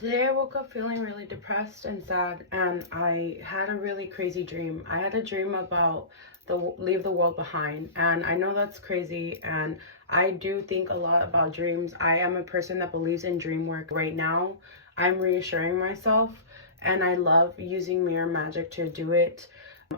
Today I woke up feeling really depressed and sad, and I had a really crazy dream. I had a dream about the leave the world behind, and I know that's crazy, and I do think a lot about dreams. I am a person that believes in dream work. Right now, I'm reassuring myself, and I love using mirror magic to do it.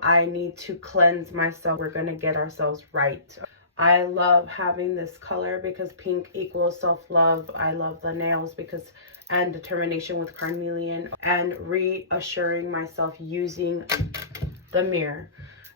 I need to cleanse myself. We're gonna get ourselves right. I love having this color because pink equals self-love. I love the nails because and determination with carnelian, and reassuring myself using the mirror.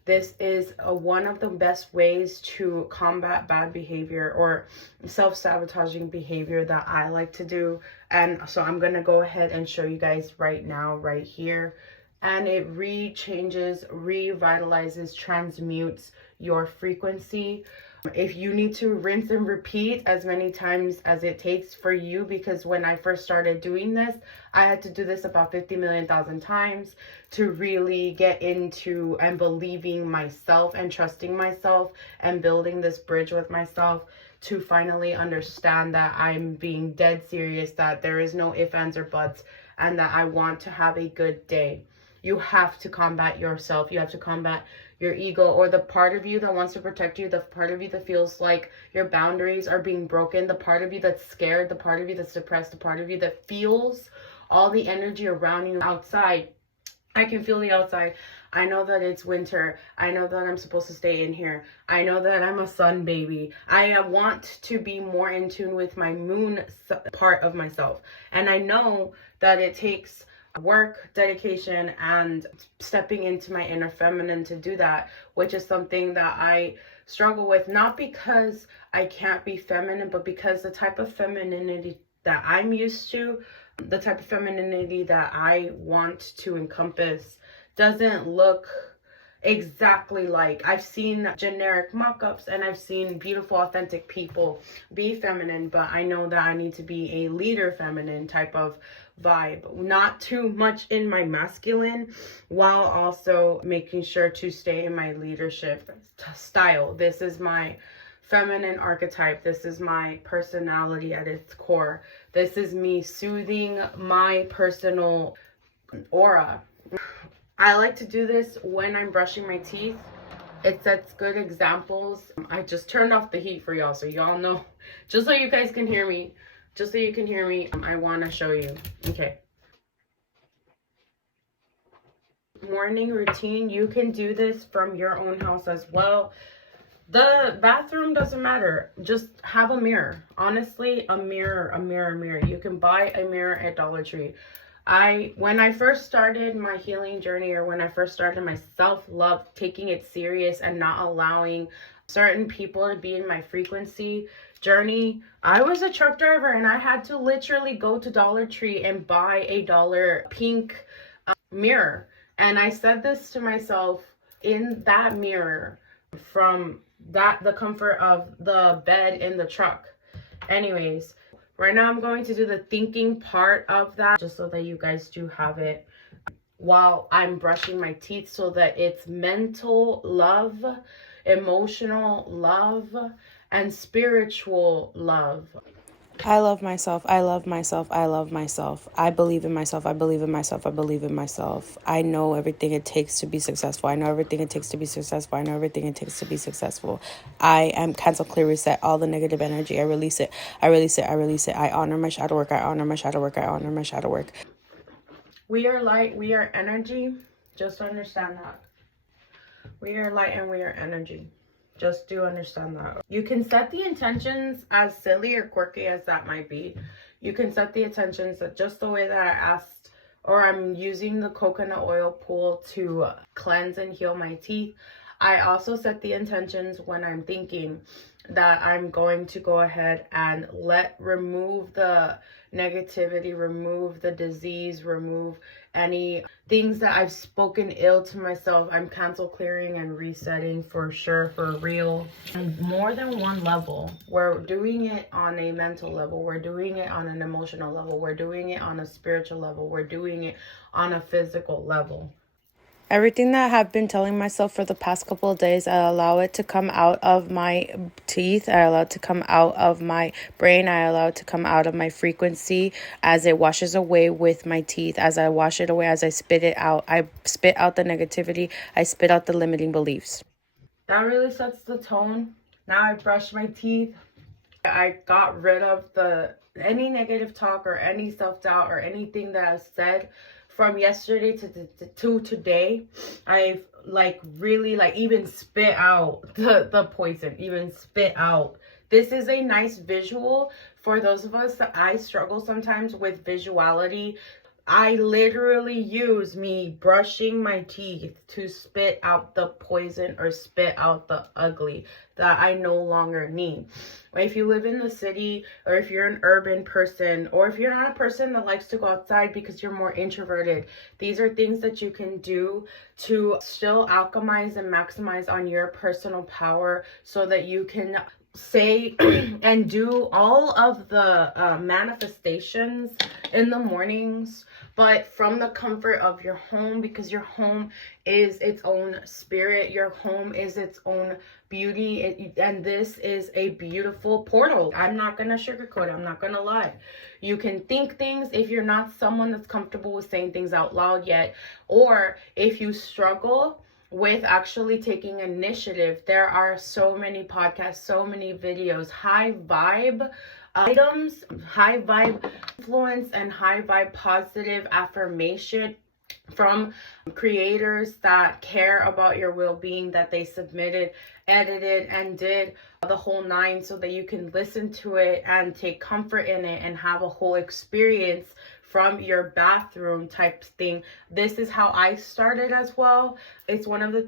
This is one of the best ways to combat bad behavior or self-sabotaging behavior that I like to do. And so I'm going to go ahead and show you guys right now, right here. And it re-changes, revitalizes, transmutes your frequency. If you need to rinse and repeat as many times as it takes for you, because when I first started doing this, I had to do this about 50 million thousand times to really get into and believing myself and trusting myself and building this bridge with myself to finally understand that I'm being dead serious, that there is no ifs, ands, or buts, and that I want to have a good day. You have to combat yourself. You have to combat your ego, or the part of you that wants to protect you, the part of you that feels like your boundaries are being broken, the part of you that's scared, the part of you that's depressed, the part of you that feels all the energy around you outside. I can feel the outside. I know that it's winter. I know that I'm supposed to stay in here. I know that I'm a sun baby. I want to be more in tune with my moon part of myself. And I know that it takes work, dedication, and stepping into my inner feminine to do that, which is something that I struggle with, not because I can't be feminine, but because the type of femininity that I'm used to, the type of femininity that I want to encompass, doesn't look exactly like. I've seen generic mock-ups and I've seen beautiful, authentic people be feminine, but I know that I need to be a leader feminine type of vibe, not too much in my masculine, while also making sure to stay in my leadership style. This is my feminine archetype. This is my personality at its core. This is me soothing my personal aura. I like to do this when I'm brushing my teeth. It sets good examples. I just turned off the heat for y'all, so y'all know, just so you guys can hear me. Just so you can hear me, I want to show you. Okay. Morning routine. You can do this from your own house as well. The bathroom doesn't matter. Just have a mirror. Honestly, a mirror. You can buy a mirror at Dollar Tree. When I first started my healing journey, or when I first started my self-love, taking it serious and not allowing certain people to be in my frequency journey, I was a truck driver and I had to literally go to Dollar Tree and buy a dollar pink mirror. And I said this to myself in that mirror from the comfort of the bed in the truck. Anyways, right now I'm going to do the thinking part of that, just so that you guys do have it while I'm brushing my teeth, so that it's mental love, emotional love, and spiritual love. I love myself. I love myself. I love myself. I believe in myself. I believe in myself. I believe in myself. I know everything it takes to be successful. I know everything it takes to be successful. I know everything it takes to be successful. I am cancel, clear, reset all the negative energy. I release it. I release it. I release it. I honor my shadow work. I honor my shadow work. I honor my shadow work. We are light. We are energy. Just understand that. We are light and we are energy. Just do understand that. You can set the intentions, as silly or quirky as that might be. You can set the intentions that just the way that I asked, or I'm using the coconut oil pool to cleanse and heal my teeth. I also set the intentions when I'm thinking that I'm going to go ahead and remove the negativity, remove the disease, remove any things that I've spoken ill to myself. I'm cancel, clearing, and resetting for sure, for real. And more than one level. We're doing it on a mental level. We're doing it on an emotional level. We're doing it on a spiritual level. We're doing it on a physical level. Everything that I have been telling myself for the past couple of days, I allow it to come out of my teeth. I allow it to come out of my brain. I allow it to come out of my frequency as it washes away with my teeth. As I wash it away, as I spit it out, I spit out the negativity. I spit out the limiting beliefs. That really sets the tone. Now I brush my teeth. I got rid of any negative talk or any self-doubt or anything that I said from yesterday to today. I've really even spit out the poison, even spit out. This is a nice visual for those of us that I struggle sometimes with visuality. I literally use me brushing my teeth to spit out the poison or spit out the ugly that I no longer need. If you live in the city, or if you're an urban person, or if you're not a person that likes to go outside because you're more introverted, these are things that you can do to still alchemize and maximize on your personal power so that you can say and do all of the manifestations in the mornings, but from the comfort of your home, because your home is its own spirit, your home is its own beauty, and this is a beautiful portal. I'm not gonna sugarcoat it, I'm not gonna lie. You can think things if you're not someone that's comfortable with saying things out loud yet, or if you struggle with actually taking initiative. There are so many podcasts, so many videos, high vibe items, high vibe influence, and high vibe positive affirmation from creators that care about your well-being, that they submitted, edited, and did the whole nine so that you can listen to it and take comfort in it and have a whole experience from your bathroom type thing. This is how I started as well. It's one of the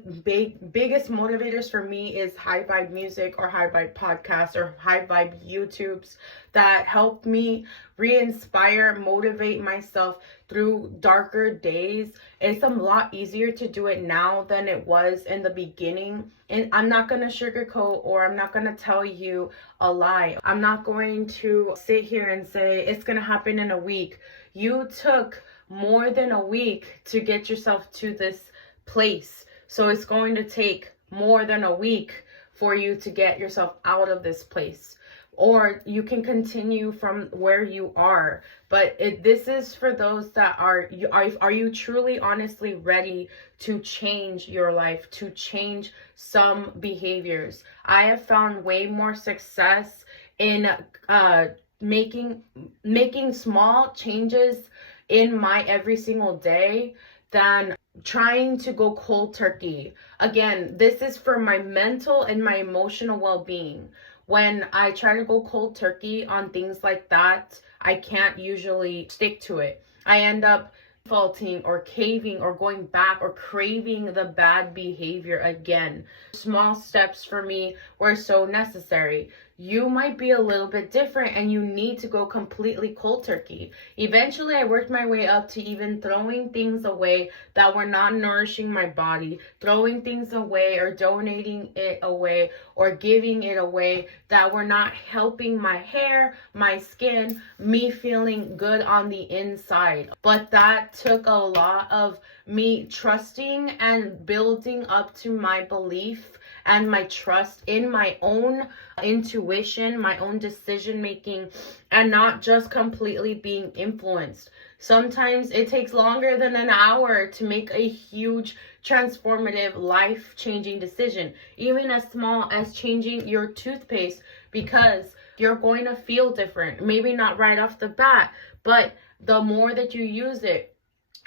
biggest motivators for me is high vibe music or high vibe podcasts or high vibe YouTubes that help me re-inspire, motivate myself through darker days. It's a lot easier to do it now than it was in the beginning. And I'm not going to sugarcoat, or I'm not going to tell you a lie. I'm not going to sit here and say it's going to happen in a week. You took more than a week to get yourself to this place. So it's going to take more than a week for you to get yourself out of this place. Or you can continue from where you are. But this is for those that are you truly, honestly ready to change your life, to change some behaviors? I have found way more success in making small changes in my every single day than trying to go cold turkey. Again, this is for my mental and my emotional well-being. When I try to go cold turkey on things like that, I can't usually stick to it. I end up faulting or caving or going back or craving the bad behavior again. Small steps for me were so necessary. You might be a little bit different and you need to go completely cold turkey. Eventually, I worked my way up to even throwing things away that were not nourishing my body, throwing things away or donating it away or giving it away that were not helping my hair, my skin, me feeling good on the inside. But that took a lot of me trusting and building up to my belief and my trust in my own intuition, my own decision making, and not just completely being influenced. Sometimes it takes longer than an hour to make a huge transformative life-changing decision, even as small as changing your toothpaste, because you're going to feel different. Maybe not right off the bat, but the more that you use it,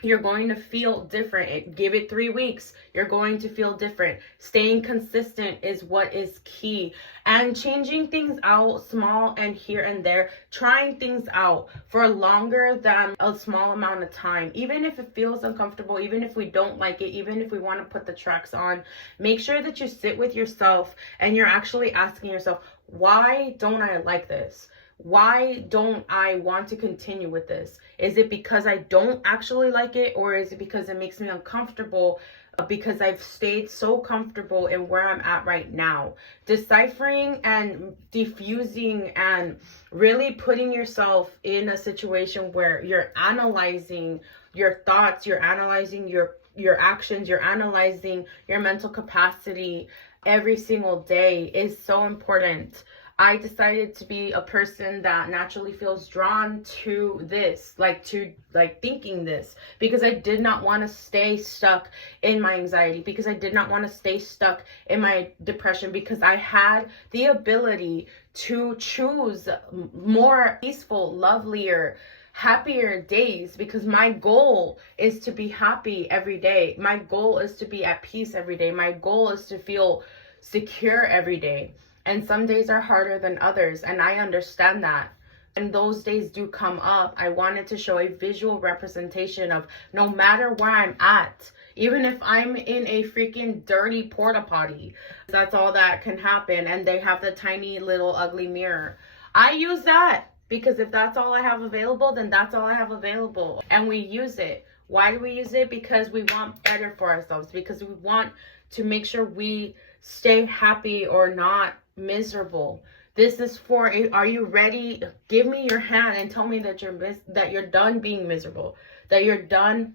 you're going to feel different. Give it 3 weeks. You're going to feel different. Staying consistent is what is key. And changing things out small and here and there. Trying things out for longer than a small amount of time. Even if it feels uncomfortable, even if we don't like it, even if we want to put the tracks on, make sure that you sit with yourself and you're actually asking yourself, why don't I like this? Why don't I want to continue with this? Is it because I don't actually like it, or is it because it makes me uncomfortable because I've stayed so comfortable in where I'm at right now? Deciphering and diffusing and really putting yourself in a situation where you're analyzing your thoughts, you're analyzing your your actions, you're analyzing your mental capacity every single day is so important. I decided to be a person that naturally feels drawn to this, to thinking this, because I did not want to stay stuck in my anxiety, because I did not want to stay stuck in my depression, because I had the ability to choose more peaceful, lovelier, happier days, because my goal is to be happy every day. My goal is to be at peace every day. My goal is to feel secure every day. And some days are harder than others, and I understand that. And those days do come up. I wanted to show a visual representation of no matter where I'm at, even if I'm in a freaking dirty porta potty, that's all that can happen. And they have the tiny little ugly mirror. I use that because if that's all I have available, then that's all I have available. And we use it. Why do we use it? Because we want better for ourselves, because we want to make sure we stay happy or not miserable. This is for are you ready? Give me your hand and tell me that you're done being miserable, that you're done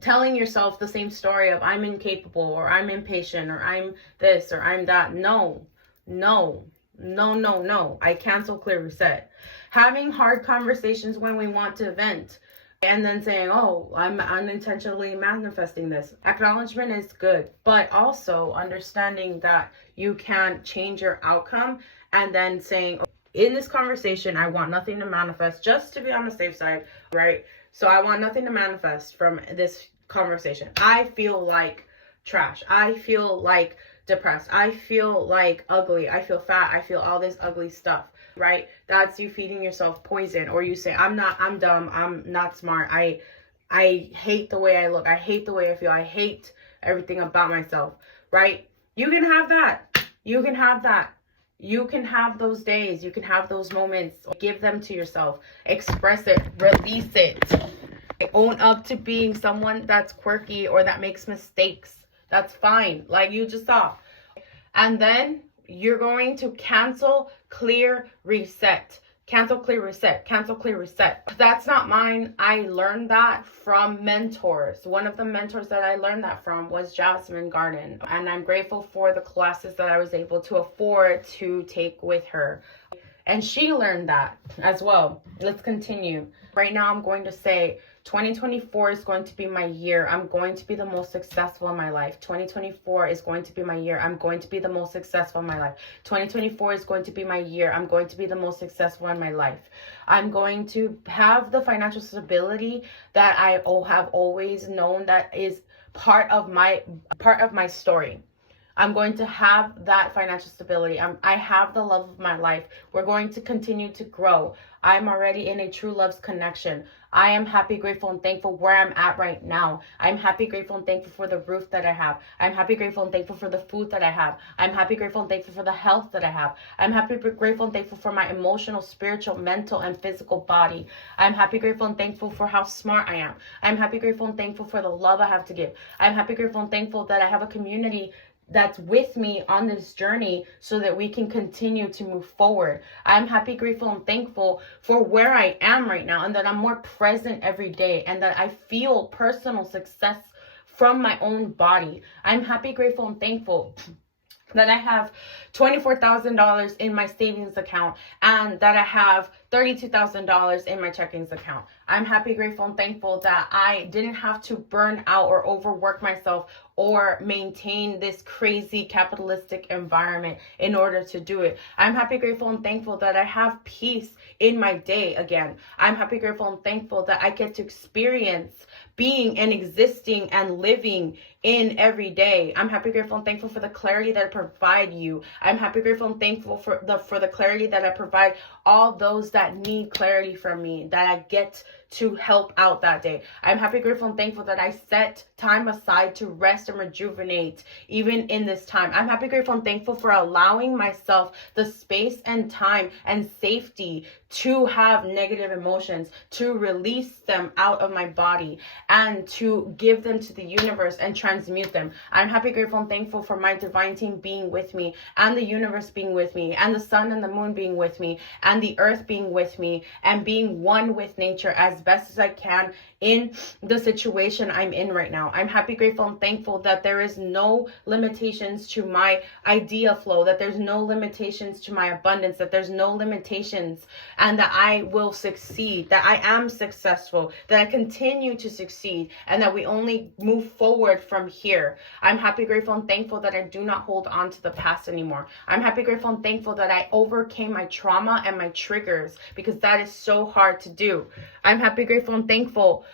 telling yourself the same story of I'm incapable, or I'm impatient, or I'm this, or I'm that. No. I cancel, clear, reset. Having hard conversations when we want to vent, and then saying, oh, I'm unintentionally manifesting this. Acknowledgement is good, but also understanding that you can change your outcome, and then saying, in this conversation, I want nothing to manifest, just to be on the safe side, right? So I want nothing to manifest from this conversation. I feel like trash. I feel like depressed. I feel like ugly. I feel fat. I feel all this ugly stuff, right? That's you feeding yourself poison. Or you say, I'm dumb. I'm not smart. I hate the way I look. I hate the way I feel. I hate everything about myself, right? You can have that. You can have that. You can have those days. You can have those moments. Give them to yourself. Express it. Release it. Own up to being someone that's quirky or that makes mistakes. That's fine. Like you just saw. And then you're going to cancel, clear, reset. Cancel, clear, reset. Cancel, clear, reset. That's not mine. I learned that from mentors. One of the mentors that I learned that from was Jasmine Garden. And I'm grateful for the classes that I was able to afford to take with her. And she learned that as well. Let's continue. Right now, I'm going to say 2024 is going to be my year. I'm going to be the most successful in my life. 2024 is going to be my year. I'm going to be the most successful in my life. 2024 is going to be my year. I'm going to be the most successful in my life. I'm going to have the financial stability that I have always known, that is part of my story. I'm going to have that financial stability. I have the love of my life. We're going to continue to grow. I'm already in a true love's connection. I am happy, grateful, and thankful where I'm at right now. I'm happy, grateful, and thankful for the roof that I have. I'm happy, grateful, and thankful for the food that I have. I'm happy, grateful, and thankful for the health that I have. I'm happy, grateful, and thankful for my emotional, spiritual, mental, and physical body. I'm happy, grateful, and thankful for how smart I am. I'm happy, grateful, and thankful for the love I have to give. I'm happy, grateful, and thankful that I have a community that's with me on this journey so that we can continue to move forward. I'm happy, grateful, and thankful for where I am right now, and that I'm more present every day, and that I feel personal success from my own body. I'm happy, grateful, and thankful that I have $24,000 in my savings account, and that I have $32,000 in my checkings account. I'm happy, grateful, and thankful that I didn't have to burn out or overwork myself or maintain this crazy capitalistic environment in order to do it. I'm happy, grateful, and thankful that I have peace in my day again. I'm happy, grateful, and thankful that I get to experience being and existing and living in every day. I'm happy, grateful, and thankful for the clarity that I provide you. I'm happy, grateful, and thankful for the clarity that I provide all those that need clarity from me, that I get to help out that day. I'm happy, grateful, and thankful that I set time aside to rest and rejuvenate even in this time. I'm happy, grateful, and thankful for allowing myself the space and time and safety to have negative emotions, to release them out of my body, and to give them to the universe and transmute them. I'm happy, grateful, and thankful for my divine team being with me, and the universe being with me, and the sun and the moon being with me, and the earth being with me, and being one with nature as best as I can in the situation I'm in right now. I'm happy, grateful, and thankful that there is no limitations to my idea flow, that there's no limitations to my abundance, that there's no limitations, and that I will succeed, that I am successful, that I continue to succeed, and that we only move forward from here. I'm happy, grateful, and thankful that I do not hold on to the past anymore. I'm happy, grateful, and thankful that I overcame my trauma and my triggers, because that is so hard to do. I'm happy, grateful, and thankful.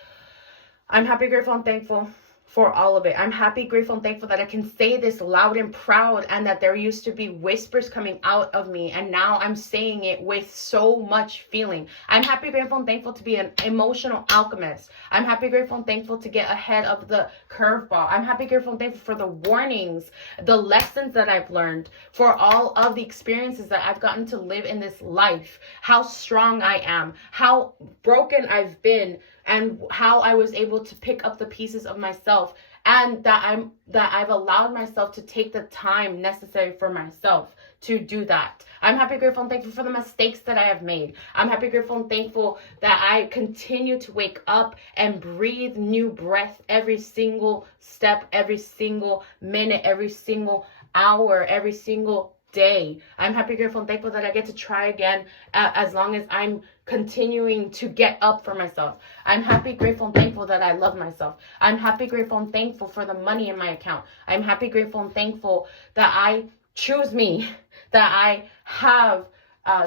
I'm happy, grateful, and thankful for all of it. I'm happy, grateful, and thankful that I can say this loud and proud, and that there used to be whispers coming out of me, and now I'm saying it with so much feeling. I'm happy, grateful, and thankful to be an emotional alchemist. I'm happy, grateful, and thankful to get ahead of the curveball. I'm happy, grateful, and thankful for the warnings, the lessons that I've learned, for all of the experiences that I've gotten to live in this life, how strong I am, how broken I've been, and how I was able to pick up the pieces of myself, and that I've allowed myself to take the time necessary for myself to do that. I'm happy, grateful, and thankful for the mistakes that I have made. I'm happy, grateful, and thankful that I continue to wake up and breathe new breath every single step, every single minute, every single hour, every single day. I'm happy, grateful, and thankful that I get to try again as long as I'm continuing to get up for myself. I'm happy, grateful, and thankful that I love myself. I'm happy, grateful, and thankful for the money in my account. I'm happy, grateful, and thankful that I choose me, that I have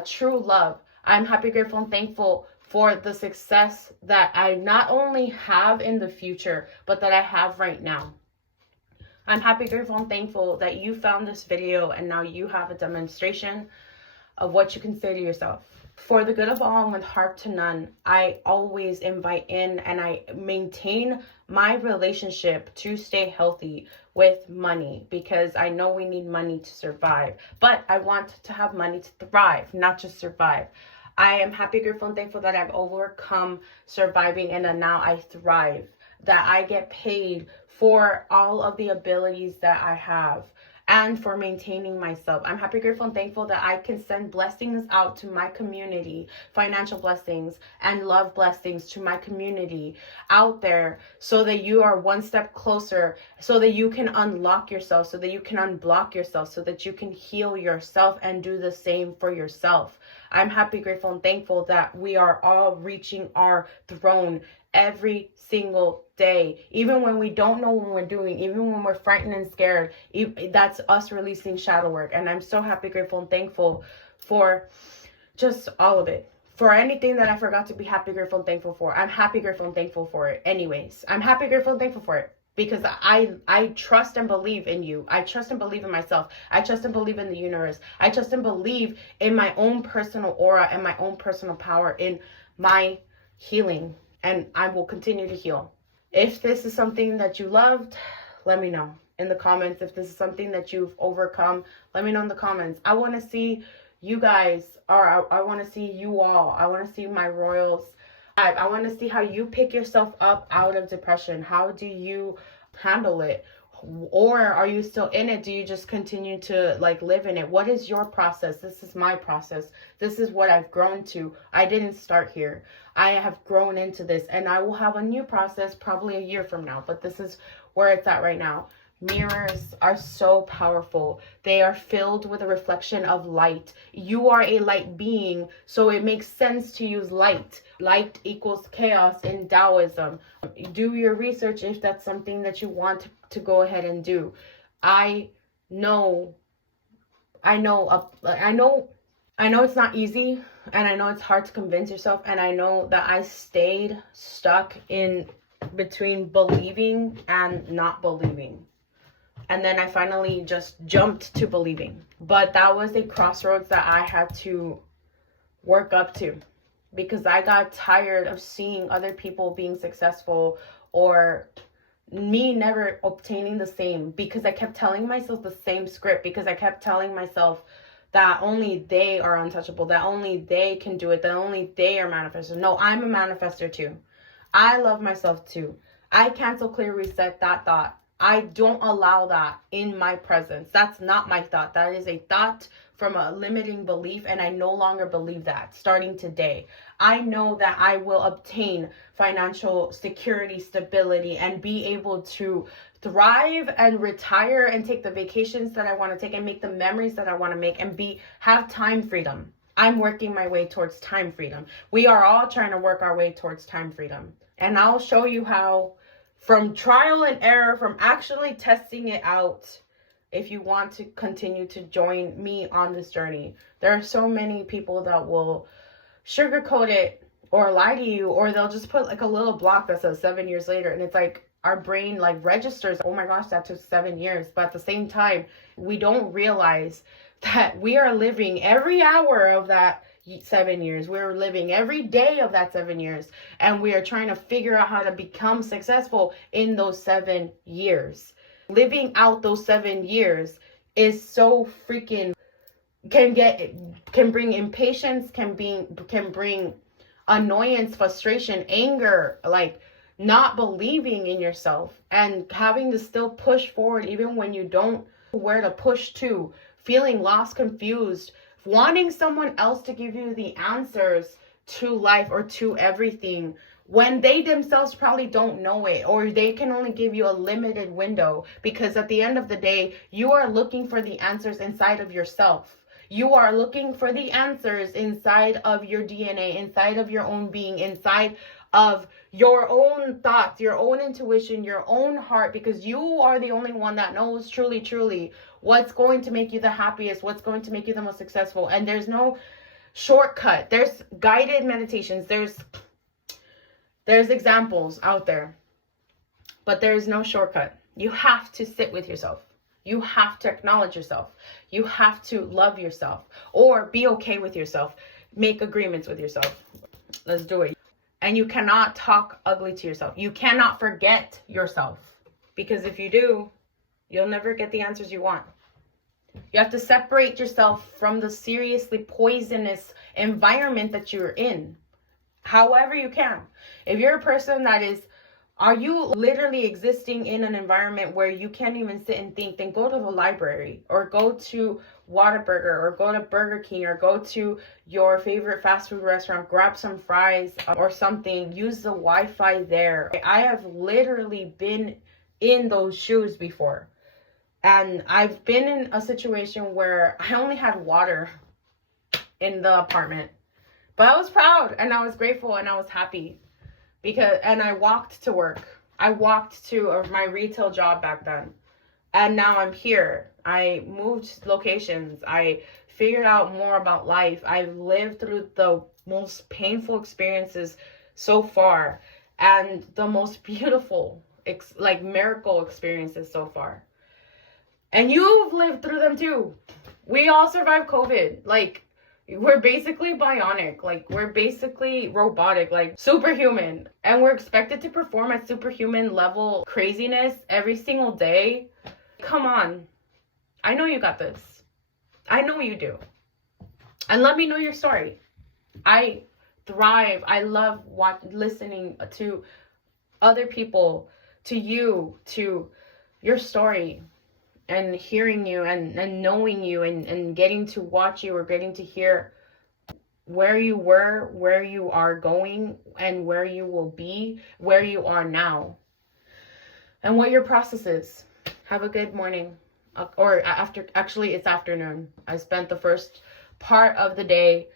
true love. I'm happy, grateful, and thankful for the success that I not only have in the future, but that I have right now. I'm happy, grateful, and thankful that you found this video and now you have a demonstration of what you can say to yourself. For the good of all and with harm to none, I always invite in and I maintain my relationship to stay healthy with money, because I know we need money to survive, but I want to have money to thrive, not just survive. I am happy, grateful, and thankful that I've overcome surviving and that now I thrive, that I get paid for all of the abilities that I have and for maintaining myself. I'm happy, grateful, and thankful that I can send blessings out to my community, financial blessings and love blessings to my community out there, so that you are one step closer, so that you can unlock yourself, so that you can unblock yourself, so that you can heal yourself and do the same for yourself. I'm happy, grateful, and thankful that we are all reaching our throne every single day, even when we don't know what we're doing, even when we're frightened and scared. That's us releasing shadow work. And I'm so happy, grateful, and thankful for just all of it. For anything that I forgot to be happy, grateful, and thankful for, I'm happy, grateful, and thankful for it anyways. I'm happy, grateful, and thankful for it, because I trust and believe in you. I trust and believe in myself. I trust and believe in the universe. I trust and believe in my own personal aura and my own personal power in my healing. And I will continue to heal. If this is something that you loved, let me know in the comments. If this is something that you've overcome, let me know in the comments. I want to see you guys, or I want to see you all. I want to see my royals. I want to see how you pick yourself up out of depression. How do you handle it? Or are you still in it? Do you just continue to live in it? What is your process? This is my process. This is what I've grown to. I didn't start here. I have grown into this, and I will have a new process probably a year from now, but this is where it's at right now. Mirrors are so powerful. They are filled with a reflection of light. You are a light being, so it makes sense to use light. Light equals chaos in Taoism. Do your research if that's something that you want to go ahead and do. I know it's not easy, and I know it's hard to convince yourself, and I know that I stayed stuck in between believing and not believing. And then I finally just jumped to believing. But that was a crossroads that I had to work up to, because I got tired of seeing other people being successful or me never obtaining the same, because I kept telling myself the same script, because I kept telling myself that only they are untouchable, that only they can do it, that only they are manifestors. No, I'm a manifester too. I love myself too. I cancel, clear, reset that thought. I don't allow that in my presence. That's not my thought. That is a thought from a limiting belief, and I no longer believe that starting today. I know that I will obtain financial security, stability, and be able to thrive and retire and take the vacations that I want to take and make the memories that I want to make and have time freedom. I'm working my way towards time freedom. We are all trying to work our way towards time freedom. And I'll show you how, from trial and error, from actually testing it out, if you want to continue to join me on this journey. There are so many people that will sugarcoat it or lie to you, or they'll just put like a little block that says 7 years later, and it's like our brain like registers, oh my gosh, that took 7 years. But at the same time, we don't realize that we are living every hour of that 7 years. We're living every day of that 7 years, and we are trying to figure out how to become successful in those 7 years. Living out those 7 years is so freaking, can bring impatience, can bring annoyance, frustration, anger, like not believing in yourself and having to still push forward even when you don't know where to push to, feeling lost, confused, wanting someone else to give you the answers to life or to everything when they themselves probably don't know it, or they can only give you a limited window, because at the end of the day, you are looking for the answers inside of yourself. You are looking for the answers inside of your DNA, inside of your own being, inside of your own thoughts, your own intuition, your own heart, because you are the only one that knows truly, truly what's going to make you the happiest, what's going to make you the most successful. And there's no shortcut. There's guided meditations. There's examples out there, but there is no shortcut. You have to sit with yourself. You have to acknowledge yourself. You have to love yourself, or be okay with yourself. Make agreements with yourself. Let's do it. And you cannot talk ugly to yourself. You cannot forget yourself, because if you do, you'll never get the answers you want. You have to separate yourself from the seriously poisonous environment that you're in, however you can. If you're a person are you literally existing in an environment where you can't even sit and think, then go to the library, or go to Whataburger, or go to Burger King, or go to your favorite fast food restaurant, grab some fries or something, use the Wi-Fi there. I have literally been in those shoes before. And I've been in a situation where I only had water in the apartment. But I was proud, and I was grateful, and I was happy, and I walked to work. I walked to my retail job back then. And now I'm here. I moved locations. I figured out more about life. I've lived through the most painful experiences so far, and the most beautiful, miracle experiences so far. And you've lived through them too. We all survived COVID. We're basically bionic, we're basically robotic, superhuman. And we're expected to perform at superhuman level craziness every single day. Come on. I know you got this. I know you do. And let me know your story. I thrive. I love listening to other people, to you, to your story. And hearing you and knowing you and getting to watch you, or getting to hear where you were, where you are going, and where you will be, where you are now, and what your process is. Have a good morning, or actually it's afternoon. I spent the first part of the day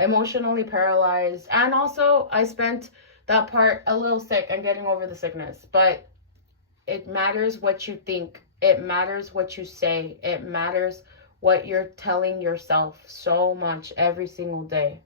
emotionally paralyzed, and also I spent that part a little sick and getting over the sickness. But it matters what you think. It matters what you say. It matters what you're telling yourself so much every single day.